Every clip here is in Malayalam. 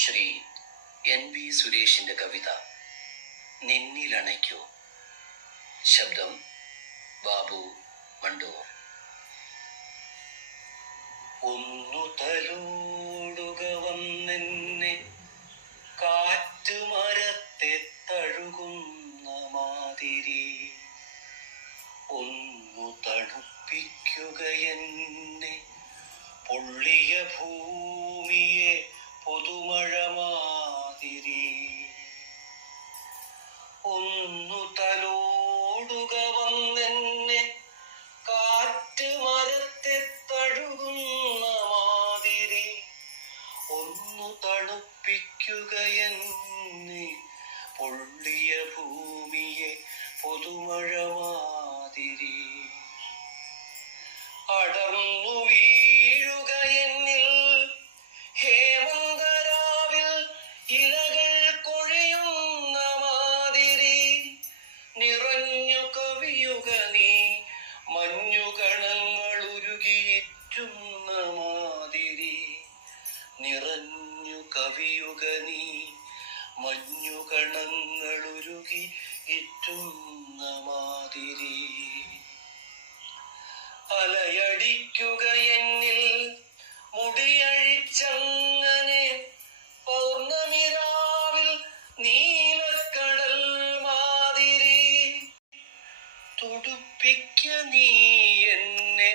ശ്രീ NB സുരേഷിന്റെ കവിത നിന്നിലണയ്ക്കൂ. ശബ്ദം ബാബു മണ്ടൂർ. ഒന്നു തലോടുക വന്നെന്നെ കാറ്റുമരത്തെ തഴുകുന്ന മാതിരി, ഒന്നു തണുപ്പിക്കുക എന്നെ പൊള്ളിയ ഭൂമിയെ പുതുമഴ മാതിരി. ഒന്നു തലോടുക വന്നെന്നെ കാറ്റ് മരത്തെ തഴുകുന്ന മാതിരി, ഒന്നു തണുപ്പിക്കുക എന്നെ പൊള്ളിയ ഭൂമിയെ പുതുമഴ മാതിരി. അടർന്നു വീഴുക എന്നിൽ ഹേമന്തരാവിൽ ഇലകൾ കൊഴിയുന്ന മാതിരി, നിറഞ്ഞു കവിയുക നീ മഞ്ഞുകണങ്ങൾ ഉരുകിയിട്ടുന്ന മാതിരി, നിറഞ്ഞു കവിയുക നീ മഞ്ഞുകണങ്ങൾ ഉരുകി ഇറ്റുന്ന മാതിരി. അലയടിക്കുക എന്നിൽ മുടിയഴിച്ചങ്ങനെ പൗർണമിരാവിൽ നീലക്കടൽ മാതിരി, തുടുപ്പിക്ക നീ എന്നെ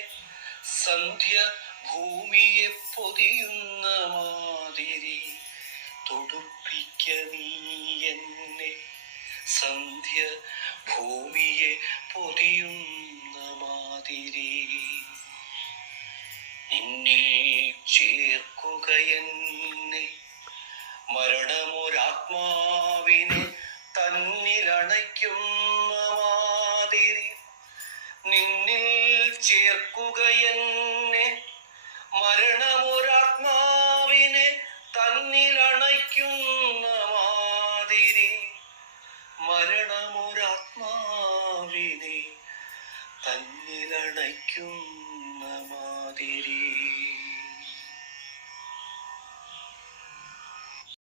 സന്ധ്യ ഭൂമിയെ പൊതിയുന്ന മാതിരി, തുടുപ്പിക്ക നീ എന്നെ സന്ധ്യ ഭൂമിയെ പൊതിയുന്ന മാതിരി. നിന്നിൽ ചേർക്കുക എന്നെ മരണമൊരാത്മാവിനെ തന്നിലണയ്ക്കുന്ന മാതിരി, നിന്നിൽ ചേർക്കുക എന്നെ മരണമൊരാത്മാവിനെ തന്നിലണയ്ക്കുന്ന മാതിരി, മരണമൊരാത്മാവിനെ തന്നിലണയ്ക്കുന്ന മാതിരി.